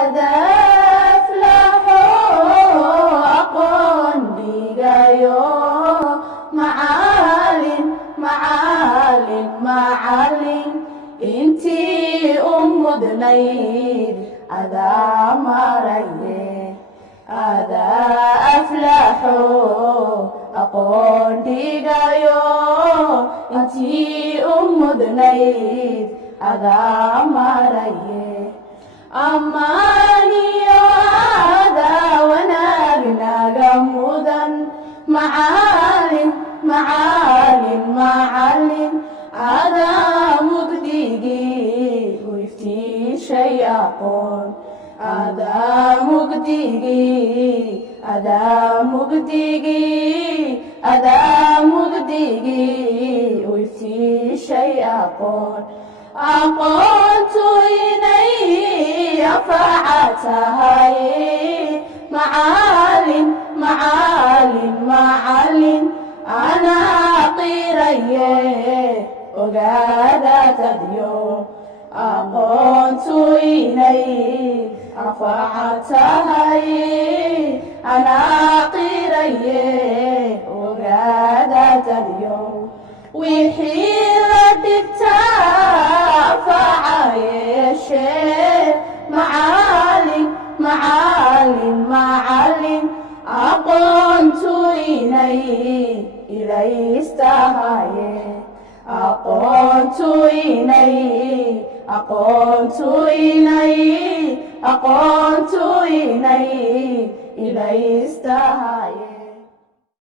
adaflaxo aqoon dhigayo macalin macalin macalin intii u mudnayd adaa maraye adaa aflaxo aqoon dhigayo intii u mudnayd adaa maraye ammaaniyo adaa wanaagnaga mudan macalin macalin macalin adaa mugdigii u iftiishay aqoon adaa mugdigii u iftiishay aqoon aqoontu inay anfaca tahay macalin macalin macalin anaa qiraye ogaada tadyo aqoontu inay anfaca tahay anaa qiraye ogaada tadyo wixii la dhigtaa anfaca yeeshee macalin macalin macalin aqoontu inay ilaystahaye aqoontu inay ilaystahaye